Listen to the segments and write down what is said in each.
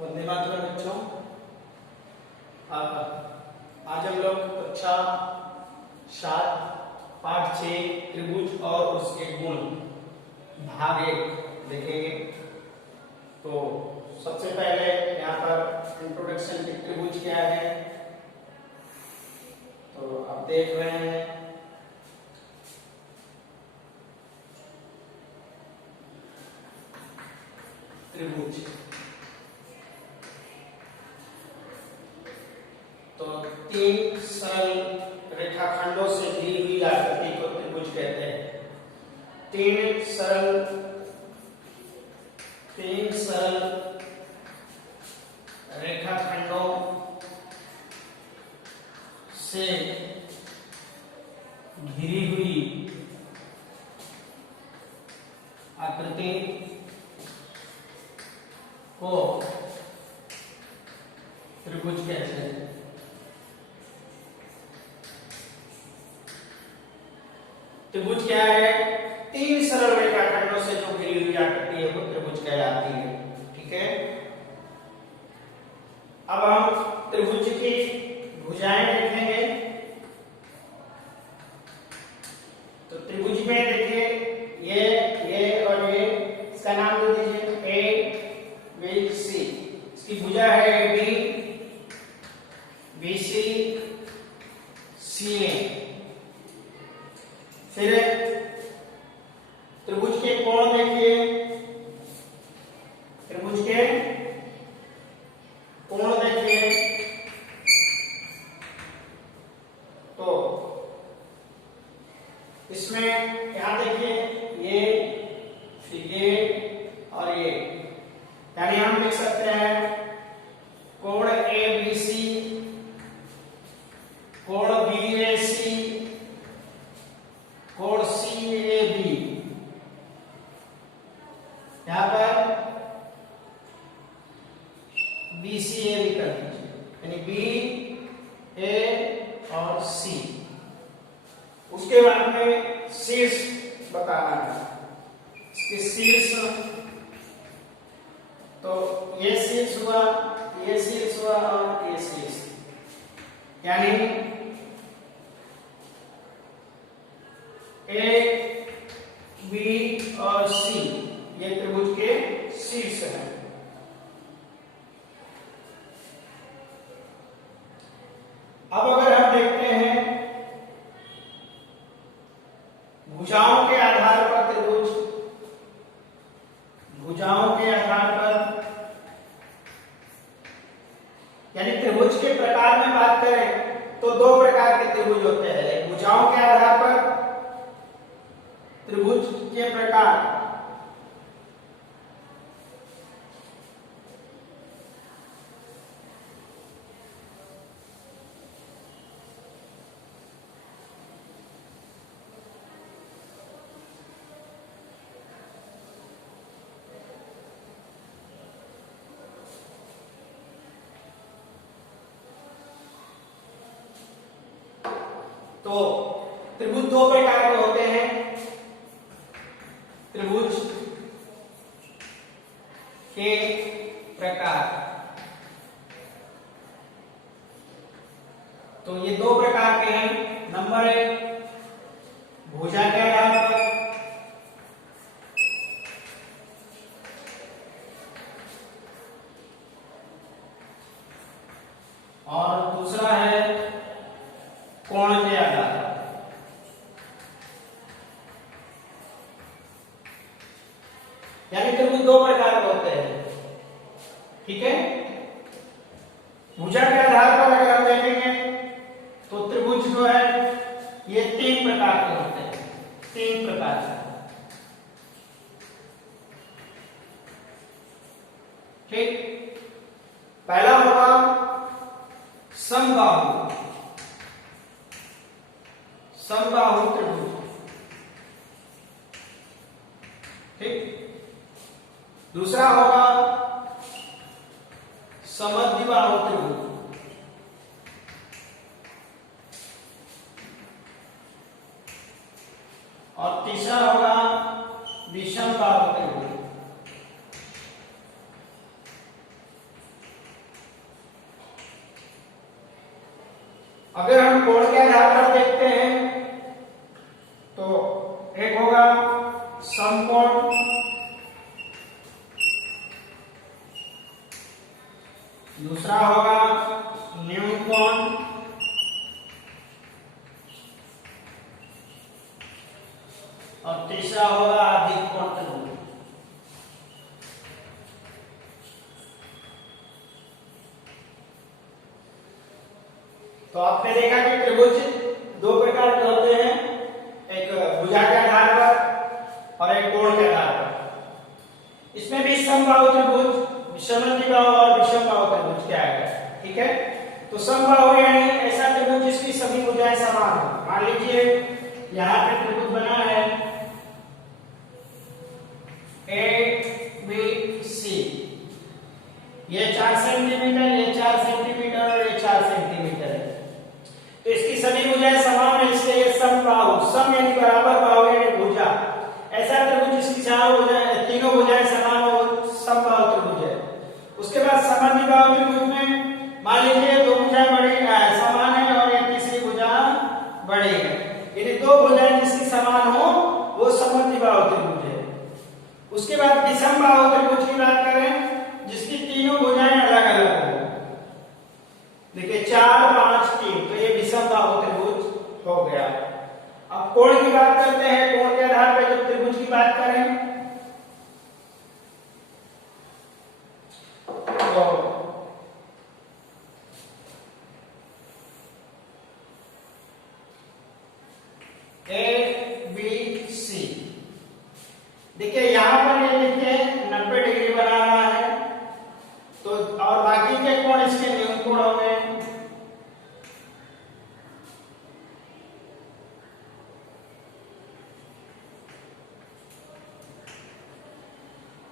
वंदे मातरम बच्चों। आज हम लोग कक्षा 7 पाठ 6 त्रिभुज और उसके गुण भाग 1 देखेंगे। तो सबसे पहले यहाँ पर इंट्रोडक्शन की त्रिभुज क्या है तो आप देख रहे हैं। त्रिभुज तो 3 सरल रेखाखंडों से घिरी हुई आकृति को त्रिभुज कहते हैं। 3 सरल रेखाखंडों से घिरी हुई आकृति को त्रिभुज कहते हैं। त्रिभुज क्या है? 3 सरल रेखाखंडों से जो घिरी हुई आकृति है वो त्रिभुज कहलाती है। ठीक है। अब हम त्रिभुज की भुजाएं देखेंगे। तो त्रिभुज में देखिए ये और ये, इसका नाम दे दीजिए ए बी सी। इसकी भुजा है ए बी बी सी सी ए। फिर त्रिभुज के कोण देखिए, त्रिभुज के कोण देखिए। तो इसमें यहां देखिए ये और ये, यानी हम लिख सकते हैं कोण ए बी सी, कोण बी ए सी, कोण सी ए बी। यहां पर बी सी ए भी कर दीजिए, यानी बी ए और सी। उसके बाद में शीर्ष बताना है। इसके शीर्ष, तो ये शीर्ष हुआ, ये शीर्ष हुआ और ये शीर्ष, यानी ए बी और सी ये त्रिभुज के शीर्ष हैं। अब अगर हम देखते हैं भुजाओं के आधार पर त्रिभुज, भुजाओं के आधार पर, यानी त्रिभुज के प्रकार में बात करें तो 2 प्रकार के त्रिभुज होते हैं। एक भुजाओं के आधार पर त्रिभुज के प्रकार, तो त्रिभुज 2 प्रकार के होते हैं। त्रिभुज के प्रकार, तो ये 2 प्रकार के हैं। नंबर 1 भुजा के आधार पर, और दूसरा है कोण के आधार पर। यानी त्रिभुज 2 प्रकार के होते हैं। ठीक है। भुजा के आधार पर अगर हम देखेंगे तो त्रिभुज जो है ये 3 प्रकार के होते हैं। 3 प्रकार के। ठीक। पहला होगा समबाहु, समबाहु त्रिभुज। ठीक। दूसरा होगा समद्विबाहु त्रिभुज। और तीसरा होगा विषमबाहु त्रिभुज। तो एक होगा समकोण, दूसरा होगा न्यून कोण, और तीसरा होगा अधिक कोण त्रिभुज। तो आपने देखा कि त्रिभुज दो प्रकार के होते हैं, एक भुजा के आधार पर और एक कोण के आधार पर। इसमें भी समबाहु त्रिभुज, विषमद्विबाहु और विषमबाहु त्रिभुज क्या है, ठीक है। तो समबाहु यानी ऐसा त्रिभुज जिसकी सभी भुजाएं समान हो। मान लीजिए यहाँ पे त्रिभुज बना है ए बी सी, ये 4 सेंटीमीटर, ये 4 सेंटीमीटर और ये 4 सेंटीमीटर है। तो इसकी सभी भुजाएं समान है, इसलिए ये समबाहु, सम यानी बराबर, बाहु यानी भुजा। ऐसा त्रिभुज जिसकी तीनों भुजाएं समान हो, समबाहु त्रिभुज है। उसके बाद समद्विबाहु त्रिभुज में मान लीजिए दो भुजाएं बड़ी समान है और ये तीसरी भुजा बड़ी है, यानी दो भुजाएं जिसकी समान हो वो समद्विबाहु त्रिभुज है। उसके बाद विषमबाहु त्रिभुज की बात करें जिसकी तीनों भुजाएं अलग अलग हो, देखिए 4 5 3, तो ये विषमबाहु त्रिभुज हो गया। अब कोण की बात करते हैं, कोण के आधार पर जब त्रिभुज की बात करें तो ए बी सी, देखिए यहां पर ये देखिए 90 डिग्री बना रहा है, तो और बाकी के कोण इसके न्यून कोण हो गए।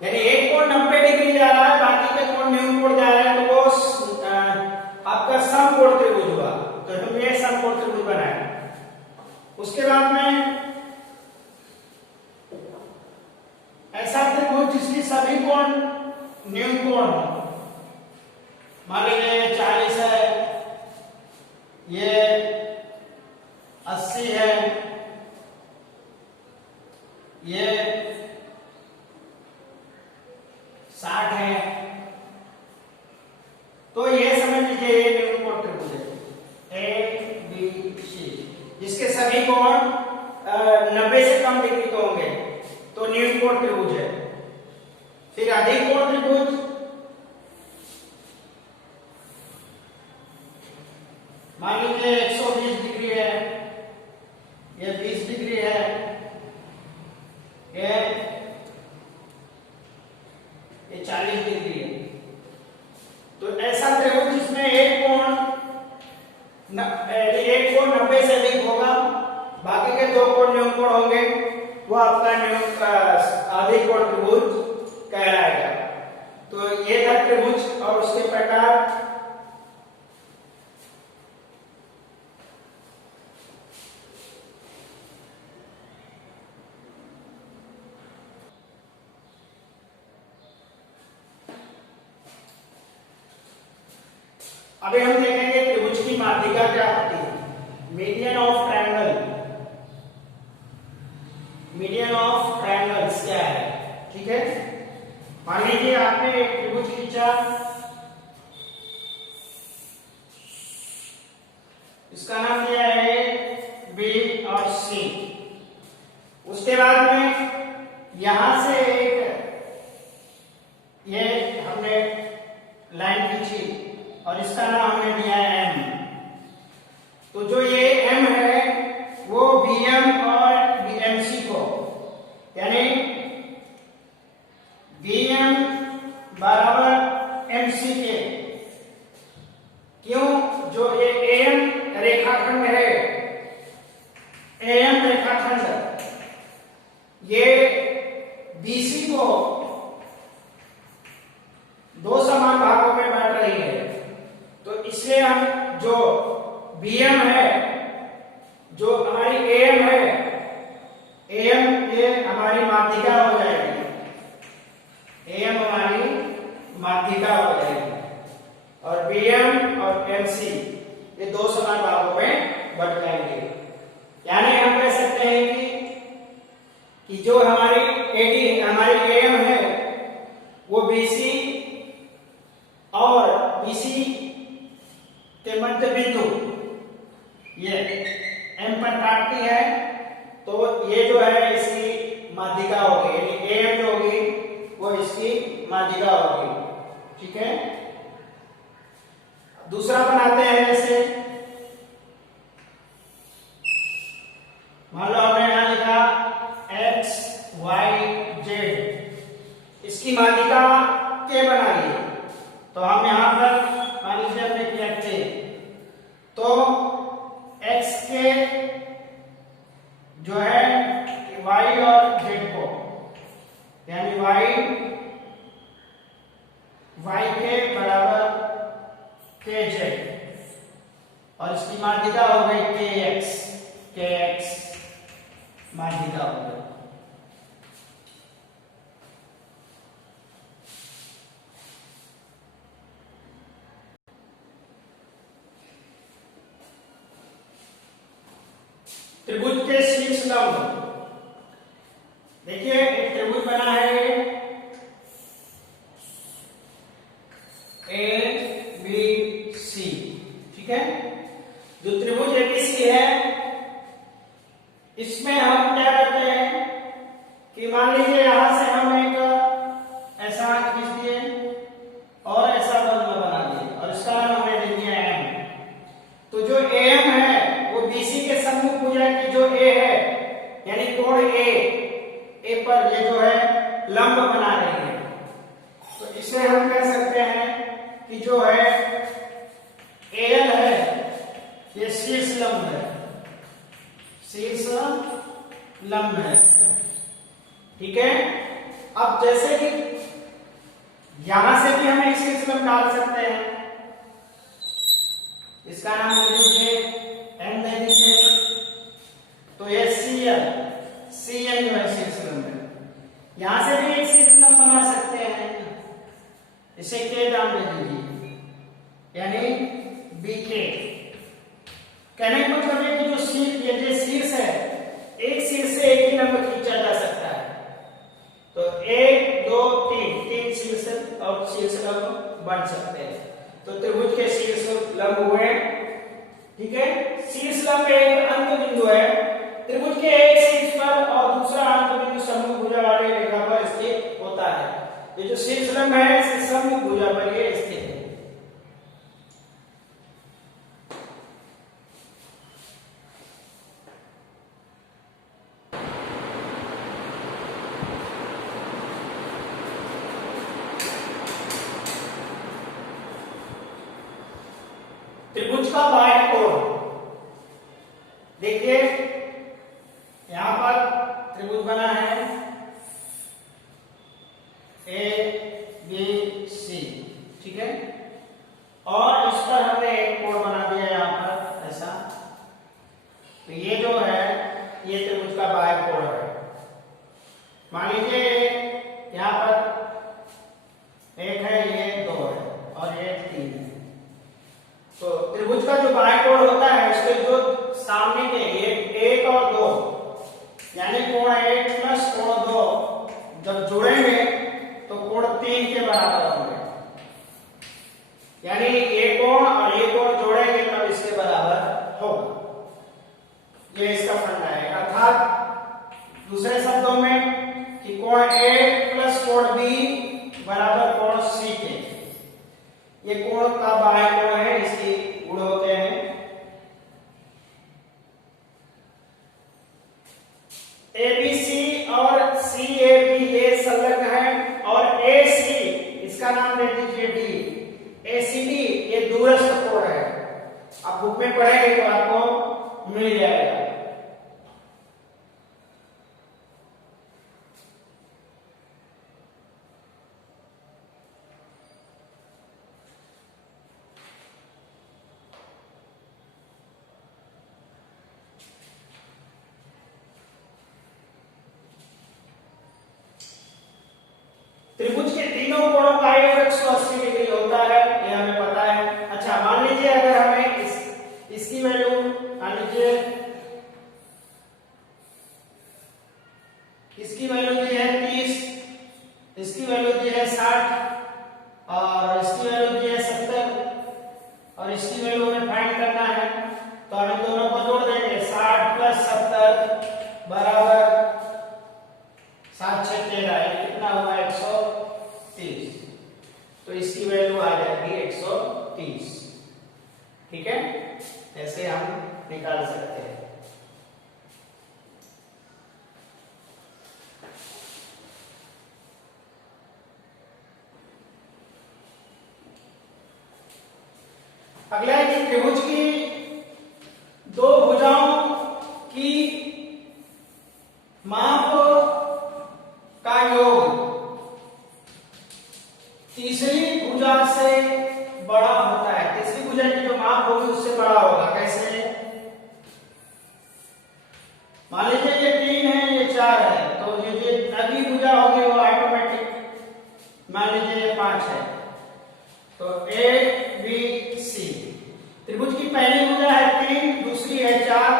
यानी एक कोण 90 डिग्री जा रहा है, बाकी के कोण न्यून कोण जा रहे हैं, तो वो आपका समकोण त्रिभुज हुआ। तो हम ये समकोण त्रिभुज बनाए। उसके बाद में ऐसा त्रिभुज जिसकी सभी कोण न्यून कोण हो, मान लीजिए 40 है, ये 80 है, ये 60 है, तो ये समझ लीजिए ये न्यून कोण त्रिभुज है ए बी सी, जिसके सभी कोण 90 से कम डिग्री के होंगे, तो न्यून कोण त्रिभुज है। फिर अधिक कोण त्रिभुज, मान लीजिए 120 डिग्री है, ये 20 डिग्री है, ये 40 डिग्री है। तो ऐसा त्रिभुज जिसमें एक कोण 90 से अधिक होगा, बाकी के दो कोण न्यून कोण होंगे, वो आपका अधिक कोण त्रिभुज कहलाएगा। तो ये था त्रिभुज और उसके प्रकार। अभी हम देखेंगे त्रिभुज की माध्यिका क्या होती है, median of triangle. Median of triangles क्या है, ठीक है। मान लीजिए आपने एक त्रिभुज खींचा, इसका नाम दिया है बी और सी। उसके बाद में यहां से एक ये हमने लाइन खींची और इसका नाम हमने दिया है एम। तो जो ये एम है वो बीएम और बीएमसी को, यानी बीएम बराबर एमसी के, क्यों, जो ये एएम रेखाखंड है, एएम रेखाखंड ये बीसी को दो समान भागों में बांट रही है। तो इसलिए हम जो बीएम है, जो हमारी एएम है, एएम ये हमारी माध्यिका हो जाएगी, एएम हमारी माध्यिका हो जाएगी, और बीएम और एमसी ये दो समान भागों में बट जाएंगे। यानी हम कह सकते हैं कि कि जो हमारी एडी हमारी एम है वो बीसी और बीसी के मध्य बिंदु ये एम पर काटती है, तो ये जो है इसकी माध्यिका होगी, यानी एम जो होगी वो इसकी माध्यिका होगी। ठीक है, दूसरा बनाते हैं। जैसे मान लो हमने यहां लिखा एक्स वाई जेड, इसकी माध्यिका के बना ली, तो हम यहां पर मान लीजिए हमने किया के, तो एक्स के जो है वाई और जेड को, यानी वाई के बराबर के जेड, और इसकी माध्यिका हो गई के एक्स माध्यिका हो गई। त्रिभुज के शीर्ष लंब, देखिए एक त्रिभुज बना है ए बी सी। ठीक है, जो त्रिभुज एबीसी है इसमें हम क्या करते हैं कि मान लीजिए यहां से हम एक ऐसा खींच दिए और ऐसा बंद बना दिए और इसका नाम हमने दे दिया एम। तो जो एम है वो बीसी के सम्मुख भुजा की जो ए है, यानी कोण ए पर ये जो है लंब बना रही है, तो इसे हम कह सकते हैं कि जो है एल है ये शीर्ष लंब है, शीर्ष लंब है। ठीक है, अब जैसे कि यहां से भी हम एक शीर्ष लंब डाल सकते हैं, इसका नाम दे दीजिए एम दे दीजिए, तो ये सीएन जो है शीर्ष लंब है। यहां से भी एक शीर्ष लंब बना सकते हैं, इसे के नाम दे दीजिए, यानी बीके। कहने का मतलब है कि जो शीर्ष है, एक शीर्ष से एक ही लंब खींचा जा सकता है, तो 1 2 3 शीर्ष और शीर्ष लंब बन सकते हैं। तो त्रिभुज के शीर्ष लंब हुए। ठीक है, शीर्ष लंब एक अंत बिंदु है, त्रिभुज के एक शीर्ष पर और दूसरा अंत बिंदु सम्मुख भुजा वाली रेखा पर स्थित होता है। ये जो शीर्ष लंब है इसे सम्मुख भुजा पर ये स्थित है। त्रिभुज का बाह्य कोण, देखिए यहां पर त्रिभुज बना है ए बी सी। ठीक है, और इस पर हमने एक कोण बना दिया यहां पर ऐसा, तो ये जो है ये त्रिभुज का बाह्य कोण है। मान लीजिए यहां पर एक है, ये 2 है और ये 3 है, तो त्रिभुज का जो बाह्य कोण होता है उसके जो सामने के 1 और 2, यानी कोण 1 प्लस कोण 2 जब जुड़ेंगे तो कोण 3 के बराबर होंगे, यानी ये कोण और ये कोण जोड़ेंगे तब इसके बराबर होगा। ये इसका फंडा है, अर्थात दूसरे शब्दों में कि कोण ए प्लस कोण बी बराबर कोण सी के, ये कोण का बाह्य कोण है, इसके गुण होते हैं एबीसी और सीएबी, ये संलग्न है, और एसी इसका नाम दे दीजिए डी, एसीडी ये दूरस्थ कोण है। आप बुक में पढ़ेंगे तो आपको मिल जाएगा। त्रिभुज के तीनों कोणों का योग 180 डिग्री होता है, ये हमें पता है। अच्छा, मान लीजिए अगर हमें इसकी वैल्यू मान लीजिए इसकी वैल्यू दी है 30, इसकी वैल्यू दी है 60 और इसकी वैल्यू दी है 70 और इसकी वैल्यू हमें फाइंड करना है। तो हम इन दोनों को जोड़ देंगे, 60 प्लस 70 बराबर 7 6 13, कितना हुआ 130। तो इसकी वैल्यू आ जाएगी 130। ठीक है, ऐसे हम निकाल सकते हैं। अगला है कि त्रिभुज की दो भुजाओं की माप का योग तीसरी भुजा से बड़ा होता है। तीसरी भुजा की जो माप होगी उससे बड़ा होगा। कैसे? मान लीजिए ये 3 है, ये 4 है, तो ये जो अगली भुजा होगी वो ऑटोमेटिक मान लीजिए ये 5 है। तो ए बी सी, त्रिभुज की पहली भुजा है 3, दूसरी है 4,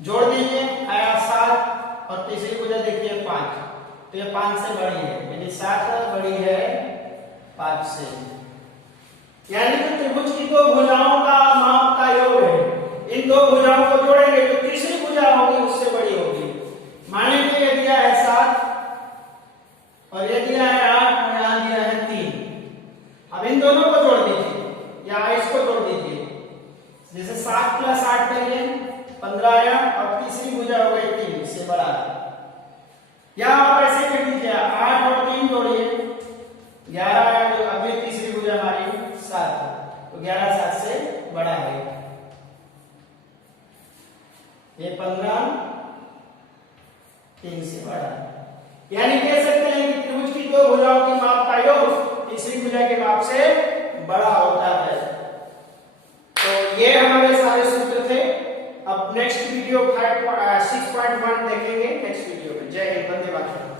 जोड़ दीजिए आया 7 और तीसरी भुजा देखिए 5। तो ये 5 से बड़ी है, यानी 7 बड़ी है 5 से। यानी कि त्रिभुज की दो भुजाओं का माप का योग है। इन दो भुजाओं को जोड़ेंगे तो तीसरी भुजा होगी उससे बड़ी होगी। मान लीजिए ये दिया है 7 और ये दिया है 8 और यहां दिया है 3। अब इन दोनों को जोड़ दीजिए या इसको जोड़ दीजिए। जैसे 7 प्लस 8 करिए 15 आया और तीसरी भुजा हो गई 3, इससे बड़ा है। या आप ऐसे कर दीजिए, 8 और 3 जोड़िए 11 आया, तो अभी तीसरी भुजा हमारी 7, तो 11 7 से बड़ा है। ये 15 3 से बड़ा है। यानी कह सकते हैं कि त्रिभुज की दो भुजाओं की माप का योग तीसरी भुजा के माप से बड़ा होता है। तो ये हमारे सारे सूत्र थे। अब नेक्स्ट वीडियो 6.1 देखेंगे नेक्स्ट वीडियो में। जय हिंद, वंदे मातरम।